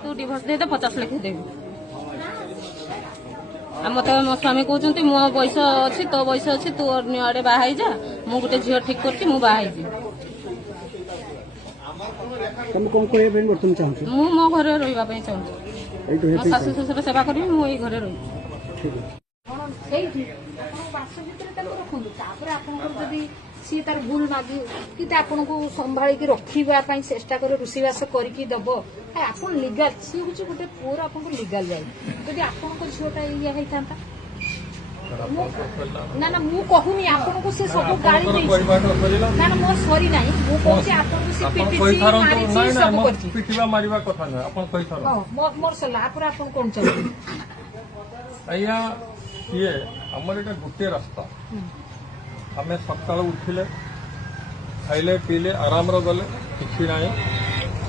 तू डिवोर्स दे 50 लाख देवी मत मो स्वामी कहते मो बयस अच्छी तो बयस अच्छी तू अन्य आड़े बाहर जा मु गोटे झील ठीक कर मु मो घर रही चाहूँ शाशु शशुर सेवा करी मुझे घरे रही सी तार भूल मागी कि आपन को संभाली रखा चेष्टा कर रोषेईबास करके दब आप लिगाल सी हूँ गोटे पुअर आप लिगाल जाए जदि आप झीलटा या होता ना ना मु कहूनी आपन को से सब गाड़ी ना ना मोर सरी ना मु कहूँ आपन को से पिटिवा मारिबा कथा न अपन कहि थारो मोर सला पर आपन कोन चले अया ये हमर एटा गुटे रास्ता आमे सकाळ उठिले खाइले पीले आराम रो गले किछि नाही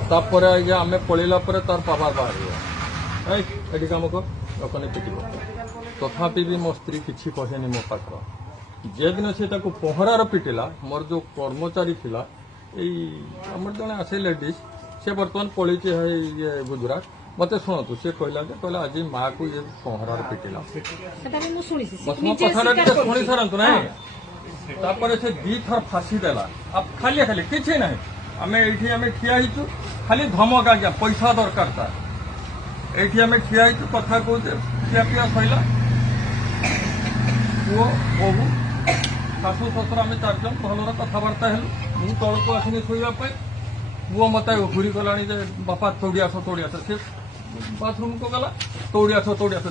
तापर आज्ञा आमे पळिला परे तार पापा बाहर एडी काम को लोकने पिटिबो तथापि भी मो स्त्री किछि कहेनी मो पाखर जे दिन से ताको पहरार पिटिला मोर जो कर्मचारी थिला एई हमर जने आसे लेडीज से वर्तमान पळी ये गुजरात मत शुणु सी कहला आज माँ को ये पहरार पिटिला शुणी सारतु ना से 2 थर फाँसी देला अब खाली खाली किसी ना आम ये ठिया खाली धमक आज्ञा पैसा दरकार था ये ठिया कथा कहे खिया पिया सैला पुओ बहु शाशु शशुर आम 4 जन भलर कथबार्ता हेलु मु तौक आसनी शोवाई पुओ मत घूरी गला बापा तौड़ी आस सी बाथरूम को गला तौड़ी आस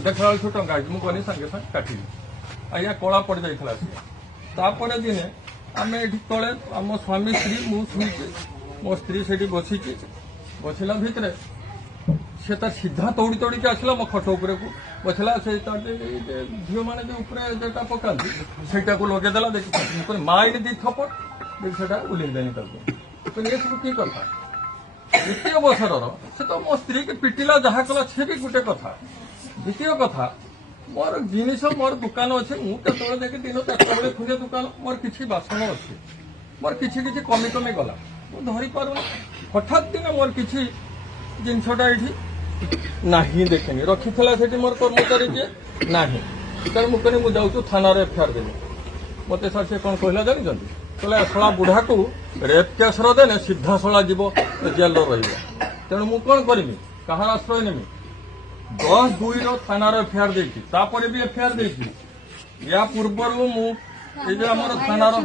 देखला टंगा मुझे सागे सागे काटिली आज्ञा कला पड़ जाता तापर दिने आम ये तले आम स्वामी स्त्री मुझे मो स्त्री से बसला भितर से सीधा तौड़ी तौड़ी आसला मो खट उपर को बसला से झील मैंने जो जोटा पकाती से लगेदेला देखिए माँ इन 2 थप्पड़ देखिए उल्लेदेनी ये सब कि कथा द्वितीय बसर से तो मो स्त्री के पिटिला जहाँ कला से भी गोटे कथा द्वितीय कथा मोर जिनिस मोर दुकान अच्छे मुझे देखिए दिन 4टा बेले खुले दुकान मोर किसी बासन अच्छे मोर किसी कमी कमी गला मुझे धरी पार हठात दिन मोर किसी जिनसटा ये ना देखेनि रखी से मोर कर्मचारी जे ना तेणु मुझे मुझे जाऊँ थाना एफआईआर देनी मत सर से कौन कहला जानते कहला शला बुढ़ा को रेप केस देने सीधा शला जीव जेल तेणु मुझे कौन करमी कहार आश्रय नेमी 10/2 थानार एफआईआर देखी तापर भी एफआईआर देखी या पूर्वर मुझे थानार शुभ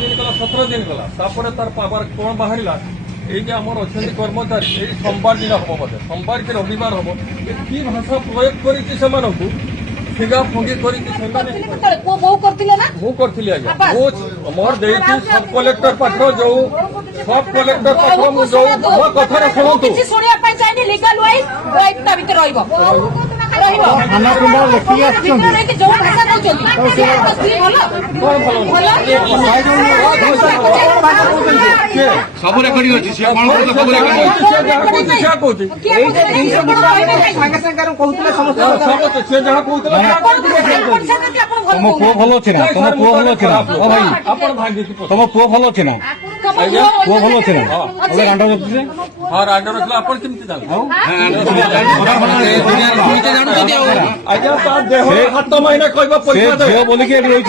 दिन गला 17 दिन गला तार पावर कौन बाहर ये आमर अच्छा कर्मचारी ये सोमवार दिन हम बोधे सोमवार के रविवार हम कि भाषा प्रयोग कर फिगा फुंगी कर मोर सब कलेक्टर पाख जो सब कलेक्टर पाख जो कथा शुणु सब रेकर्डिंग अच्छी तुम पुओ भल अच्छे ना तुम पुओ भल अच्छे ना भाई तुम पुओ भल अच्छे ना पुओ भल अच्छे ना रांड रखुचे हाँ रांड रखला अपन केमती जान आज्ञा ता देह हाथ महीना कहबा पैसा दे बोली के रही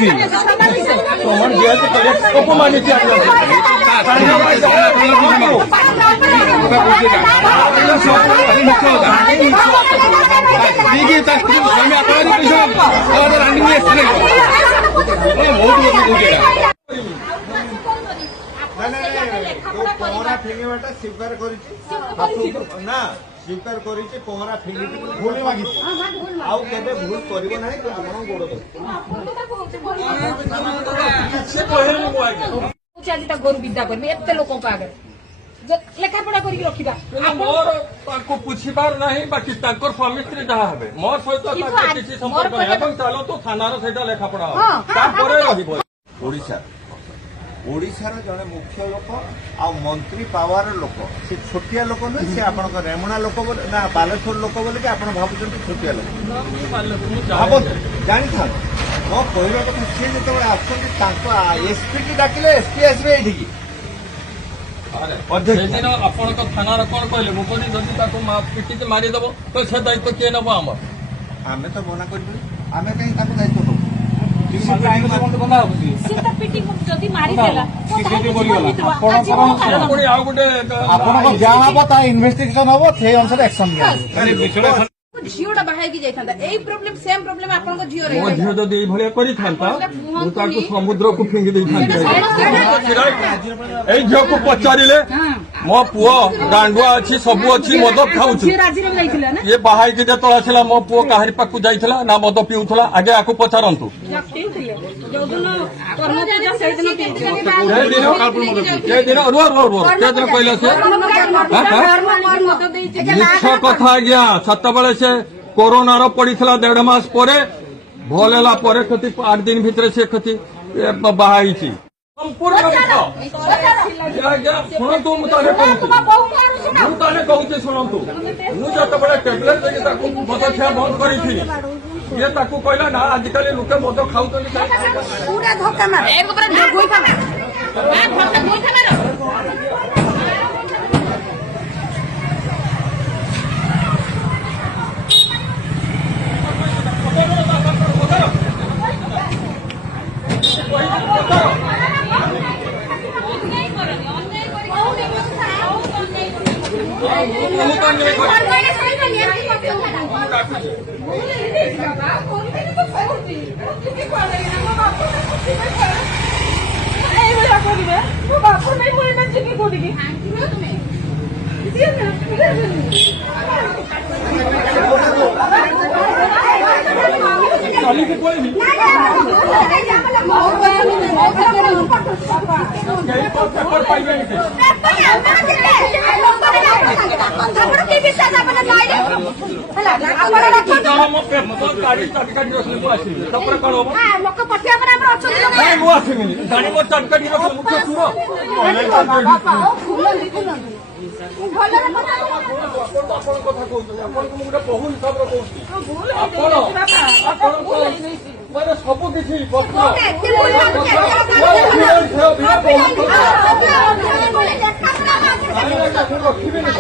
तोमन जेल से कलेक्टर को मानी थी पहरा फिंगेटा स्वीकार ना स्वीकार कर पहरा फिंगी भूल मागी आउ केबे भूल करिवो नाही तो आपण गोड़ चली ता गोर विदा करबे एते लोकन का आगे लेखा पढ़ा करी रखिबा मोर ताको पुछिबार नाही बाकी ताकर स्वामी स्त्री जहा हबे मोर सहित ताको किछि संपर्क नाही अपन चलो तो थाना रो सेटा लेखा पढ़ा ता परे रहिबो ओडिसा ओडिशार जड़े मुख्य लोक आ मंत्री पावर लोक से छोटिया लोक नुहे से आप रेमुणा लोक ना बालेश्वर लोक बोल कि आप भावुं छोटिया लोक भाव जानी था मो कहवा कथा सी जो आसपी एसपी की डाकिले एसपी आसवे ये ସେଦିନ ଆପଣଙ୍କ ଥାନାର କଣ କହିଲେ ମୁଁ କହିଲି ଯଦି ତାକୁ ପିଟିକି ମାରିଦେବ ତ ସେ ଦାୟିତ୍ୱ କିଏ ନେବ ଆମର आमे तो मना कर आमे कहीं दायित्व दो ସିଏ ତା ପିଟି ଯଦି ମାରିଦେଲା ତ ତାହେଲେ ଜୀବନ ଭିତରୁ ଆଜି ଆପଣଙ୍କର କଣ କାରଣ? ପୁଣି ଆଉ ଗୋଟେ ଆପଣଙ୍କ ଯାହା ହବ ତା ଇନଭେଷ୍ଟିଗେସନ ହବ ସେଇ ଅନୁସାରେ ଆକ୍ସନ ନିଆଯିବ। ଝିଅଟା ବାହା ହେଇକି ଯାଇଥାନ୍ତା ଏଇ ପ୍ରୋବ୍ଲେମ ସେମ୍ ପ୍ରୋବ୍ଲେମ ଆପଣଙ୍କ ଝିଅର ମୋ ଝିଅ ଯଦି ଏଇଭଳିଆ କରିଥାନ୍ତା ମୁଁ ତାକୁ ସମୁଦ୍ରକୁ ଫିଙ୍ଗି ଦେଇଥାନ୍ତି ଏଇ ଝିଅକୁ ପଚାରିଲେ ମୋ ପୁଅ ଗାଣ୍ଡୁଆ ଅଛି ସବୁ ଅଛି ମଦ ଖାଉଛି ରାଜିରେ ଯାଇଥିଲା ନା ଇଏ ବାହା ହେଇକି ଯେତେବେଳେ ଆସିଲା ମୋ ପୁଅ କାହାରି ପାଖକୁ ଯାଇଥିଲା ନା ମଦ ପିଉଥିଲା ଆଗେ ଆକୁ ପଚାରନ୍ତୁ ସେଦିନ ସେଦିନ କହିଲା ସେ ମିଛ କଥା ଆଜ୍ଞା ସେତେବେଳେ ସେ कोरोनार पड़ीला 1.5 मास परे भल है पर क्षति 8 दिन भितर से क्षति बाहर संपूर्ण शुणु मुझे कहूँ शुणु मुझे टेबलेट मद खिया बंद करी ये कहला ना आजिकल लोके मद खाऊ ସବୁ କିଛି ରଖିବେନି